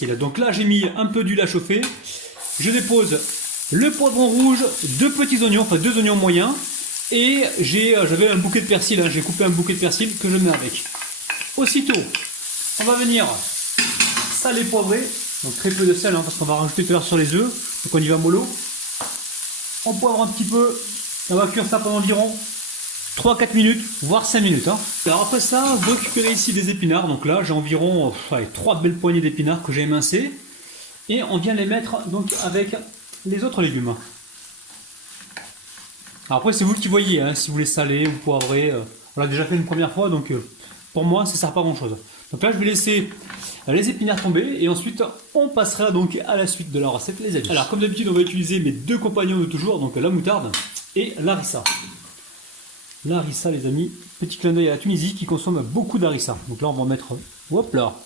persil. Donc là, j'ai mis un peu d'huile à chauffer. Je dépose le poivron rouge, 2 petits oignons, enfin 2 oignons moyens. Et j'avais un bouquet de persil, j'ai coupé un bouquet de persil que je mets avec. Aussitôt, on va venir saler, poivrer. Donc très peu de sel, parce qu'on va rajouter tout à l'heure sur les œufs. Donc on y va mollo. On poivre un petit peu. On va cuire ça pendant environ 3-4 minutes, voire 5 minutes. Alors après ça, vous récupérez ici des épinards. Donc là, j'ai environ 3 belles poignées d'épinards que j'ai émincés. Et on vient les mettre donc avec les autres légumes. Alors après, c'est vous qui voyez, si vous les salez ou poivrez. On l'a déjà fait une première fois, donc pour moi, ça ne sert pas à grand chose. Donc là, je vais laisser les épinards tomber et ensuite, on passera donc à la suite de la recette, les amis. Alors, comme d'habitude, on va utiliser mes 2 compagnons de toujours, donc la moutarde et l'harissa. L'harissa, les amis, petit clin d'œil à la Tunisie qui consomme beaucoup d'harissa. Donc là, on va en mettre, hop là,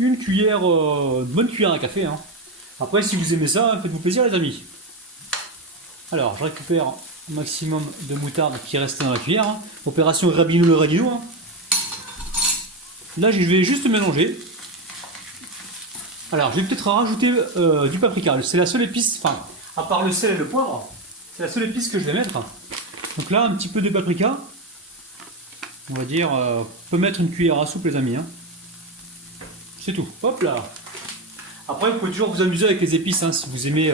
une cuillère, une bonne cuillère à café. Après, si vous aimez ça, faites-vous plaisir, les amis. Alors, je récupère un maximum de moutarde qui reste dans la cuillère. Opération Rabinou le Radinou. Là, je vais juste mélanger. Alors, je vais peut-être rajouter du paprika. C'est la seule épice, enfin, à part le sel et le poivre, c'est la seule épice que je vais mettre. Donc là, un petit peu de paprika. On va dire, on peut mettre une cuillère à soupe, les amis. C'est tout. Hop là. Après, vous pouvez toujours vous amuser avec les épices. Si vous aimez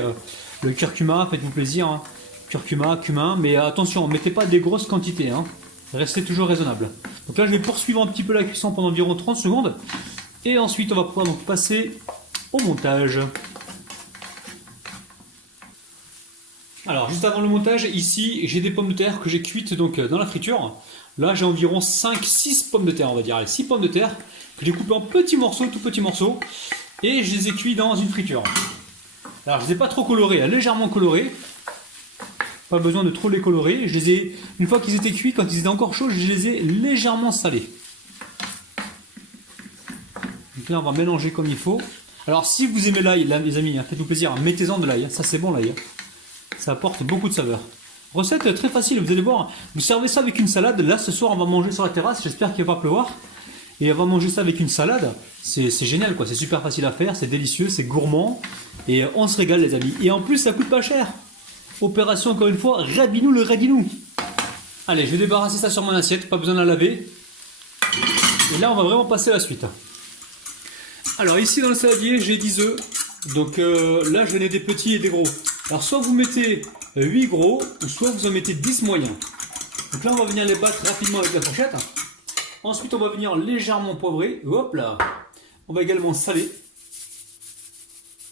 le curcuma, faites-vous plaisir. Curcuma, cumin. Mais attention, ne mettez pas des grosses quantités. Restez toujours raisonnable. Donc là, je vais poursuivre un petit peu la cuisson pendant environ 30 secondes. Et ensuite, on va pouvoir donc passer au montage. Alors, juste avant le montage, ici, j'ai des pommes de terre que j'ai cuites donc dans la friture. Là, j'ai environ 5-6 pommes de terre, on va dire. Allez, 6 pommes de terre que j'ai coupées en petits morceaux, tout petits morceaux. Et je les ai cuits dans une friture. Alors, je ne les ai pas trop colorés, légèrement colorés. Pas besoin de trop les colorer. Je les ai, une fois qu'ils étaient cuits, quand ils étaient encore chauds, je les ai légèrement salés. Donc là, on va mélanger comme il faut. Alors, si vous aimez l'ail, les amis, faites-vous plaisir, mettez-en de l'ail. Ça, c'est bon, l'ail. Ça apporte beaucoup de saveur. Recette très facile, vous allez voir. Vous servez ça avec une salade. Là, ce soir, on va manger sur la terrasse. J'espère qu'il ne va pas pleuvoir. Et on va manger ça avec une salade. C'est génial, quoi. C'est super facile à faire. C'est délicieux, c'est gourmand. Et on se régale, les amis. Et en plus, ça coûte pas cher. Opération, encore une fois, Rabinou le Radinou. Allez, je vais débarrasser ça sur mon assiette. Pas besoin de la laver. Et là, on va vraiment passer à la suite. Alors, ici, dans le saladier, j'ai 10 œufs. Donc là, j'en ai des petits et des gros. Alors, soit vous mettez 8 gros, ou soit vous en mettez 10 moyens. Donc là, on va venir les battre rapidement avec la fourchette. Ensuite, on va venir légèrement poivrer. Hop là. On va également saler.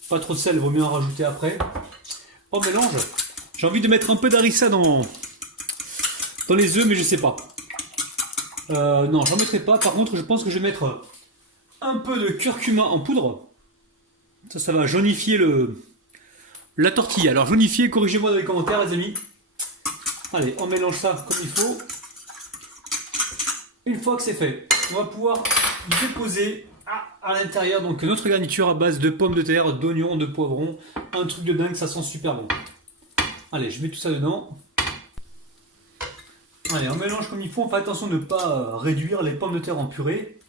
Pas trop de sel, il vaut mieux en rajouter après. On mélange. J'ai envie de mettre un peu d'harissa dans les œufs, mais je sais pas. Non, j'en mettrai pas. Par contre, je pense que je vais mettre un peu de curcuma en poudre. Ça va jaunifier la tortilla. Alors, jaunifier, corrigez-moi dans les commentaires, les amis. Allez, on mélange ça comme il faut. Une fois que c'est fait, on va pouvoir déposer à l'intérieur donc notre garniture à base de pommes de terre, d'oignons, de poivrons. Un truc de dingue, ça sent super bon. Allez, je mets tout ça dedans. Allez, on mélange comme il faut. On fait attention de ne pas réduire les pommes de terre en purée.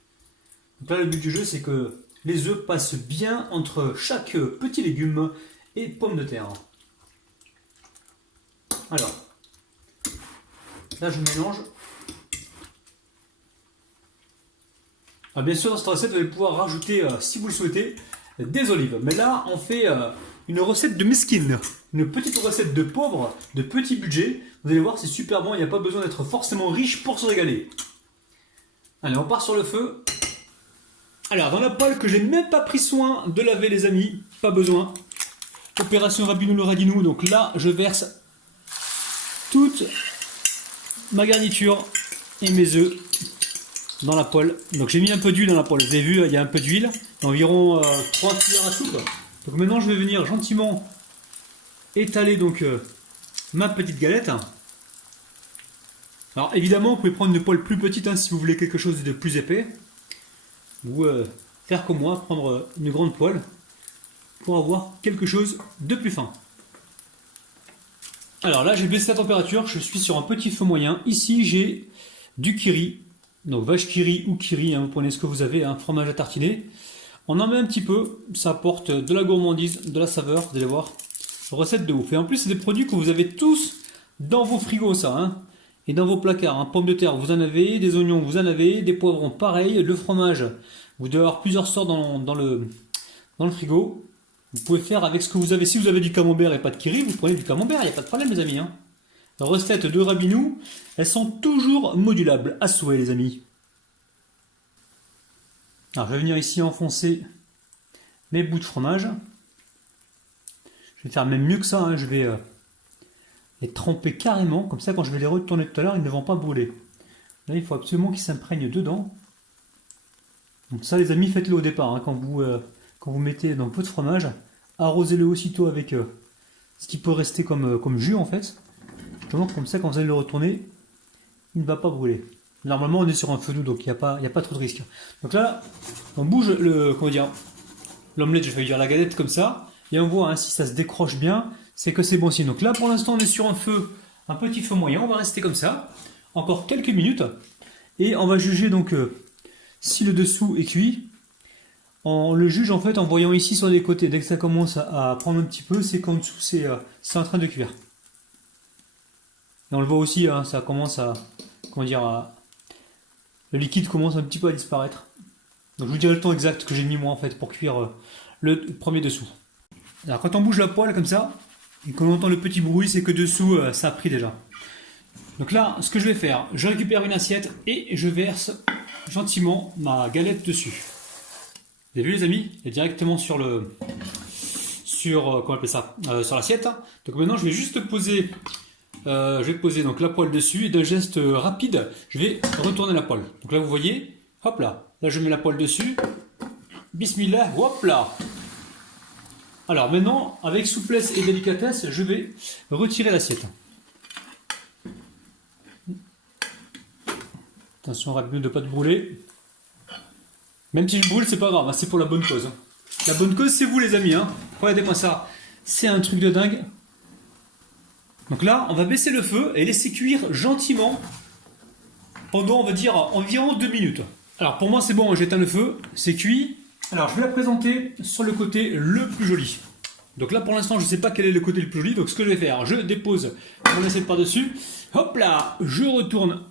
Donc là, le but du jeu, c'est que les œufs passent bien entre chaque petit légume et pommes de terre. Alors, là, je mélange. Alors, bien sûr, dans cette recette, vous allez pouvoir rajouter, si vous le souhaitez, des olives. Mais là, on fait une recette de mesquine. Une petite recette de pauvre, de petit budget. Vous allez voir, c'est super bon. Il n'y a pas besoin d'être forcément riche pour se régaler. Allez, on part sur le feu. Alors, dans la poêle que j'ai même pas pris soin de laver, les amis, pas besoin. Opération Rabinou le Radinou. Donc là, je verse toute ma garniture et mes œufs dans la poêle. Donc j'ai mis un peu d'huile dans la poêle. Vous avez vu, il y a un peu d'huile, environ 3 cuillères à soupe. Donc maintenant, je vais venir gentiment étaler donc ma petite galette. Alors évidemment, vous pouvez prendre une poêle plus petite si vous voulez quelque chose de plus épais. Ou faire comme moi, prendre une grande poêle pour avoir quelque chose de plus fin. Alors là, j'ai baissé la température, je suis sur un petit feu moyen. Ici, j'ai du kiri, donc vache kiri ou kiri, vous prenez ce que vous avez, fromage à tartiner. On en met un petit peu, ça apporte de la gourmandise, de la saveur, vous allez voir. Recette de ouf. Et en plus, c'est des produits que vous avez tous dans vos frigos, ça. Hein, et dans vos placards. Hein. Pommes de terre, vous en avez. Des oignons, vous en avez. Des poivrons, pareil. Le fromage, vous devez avoir plusieurs sortes dans le frigo. Vous pouvez faire avec ce que vous avez. Si vous avez du camembert et pas de kiri, vous prenez du camembert. Il n'y a pas de problème, les amis. Hein. Recettes de Rabinou, elles sont toujours modulables. À souhait, les amis. Alors, je vais venir ici enfoncer mes bouts de fromage. Je vais faire même mieux que ça. Hein. Je vais les tremper carrément. Comme ça, quand je vais les retourner tout à l'heure, ils ne vont pas brûler. Là, il faut absolument qu'ils s'imprègnent dedans. Donc ça, les amis, faites-le au départ. Hein. Quand vous mettez dans le pot de fromage, arrosez-le aussitôt avec ce qui peut rester comme jus, en fait. Comme ça, quand vous allez le retourner, il ne va pas brûler. Normalement, on est sur un feu doux, donc il n'y a pas trop de risque. Donc là, on bouge l'omelette, je vais dire la galette comme ça, et on voit hein, si ça se décroche bien, c'est que c'est bon signe. Donc là, pour l'instant, on est sur un petit feu moyen, on va rester comme ça, encore quelques minutes, et on va juger donc si le dessous est cuit. On le juge en fait en voyant ici sur les côtés. Dès que ça commence à prendre un petit peu, c'est qu'en dessous, c'est en train de cuire. Et on le voit aussi, hein, ça commence le liquide commence un petit peu à disparaître. Donc je vous dirai le temps exact que j'ai mis moi en fait pour cuire le premier dessous. Alors quand on bouge la poêle comme ça, et qu'on entend le petit bruit, c'est que dessous ça a pris déjà. Donc là, ce que je vais faire, je récupère une assiette et je verse gentiment ma galette dessus. Vous avez vu les amis? Elle est directement sur comment on appelle ça, sur l'assiette. Donc maintenant je vais juste poser donc la poêle dessus et d'un geste rapide, je vais retourner la poêle. Donc là vous voyez, hop là je mets la poêle dessus. Bismillah, hop là. Alors maintenant, avec souplesse et délicatesse, je vais retirer l'assiette. Attention, rapide de ne pas te brûler. Même si je brûle, c'est pas grave, hein, c'est pour la bonne cause. Hein. La bonne cause, c'est vous les amis. Hein. Regardez-moi ça, c'est un truc de dingue. Donc là, on va baisser le feu et laisser cuire gentiment pendant, on va dire, environ 2 minutes. Alors pour moi, c'est bon, j'éteins le feu, c'est cuit. Alors je vais la présenter sur le côté le plus joli. Donc là, pour l'instant, je ne sais pas quel est le côté le plus joli. Donc ce que je vais faire, je dépose mon assiette par-dessus. Hop là, je retourne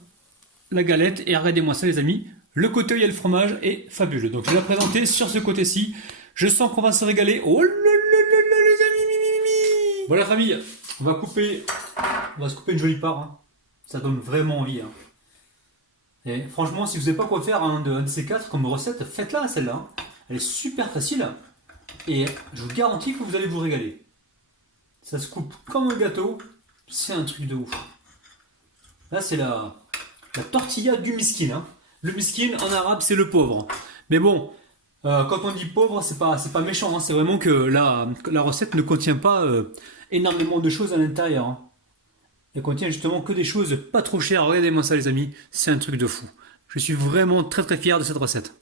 la galette et regardez-moi ça les amis. Le côté où il y a le fromage est fabuleux. Donc je vais la présenter sur ce côté-ci. Je sens qu'on va se régaler. Oh là là là les amis. Voilà famille. On va se couper une jolie part. Hein. Ça donne vraiment envie. Hein. Et franchement, si vous n'avez pas quoi faire un de ces quatre comme recette, faites-la celle-là. Hein. Elle est super facile. Et je vous garantis que vous allez vous régaler. Ça se coupe comme un gâteau. C'est un truc de ouf. Là, c'est la tortilla du miskin. Hein. Le miskin, en arabe, c'est le pauvre. Mais bon, quand on dit pauvre, c'est pas méchant. Hein. C'est vraiment que la recette ne contient pas énormément de choses à l'intérieur. Hein. Elle contient justement que des choses pas trop chères. Regardez-moi ça les amis, c'est un truc de fou. Je suis vraiment très très fier de cette recette.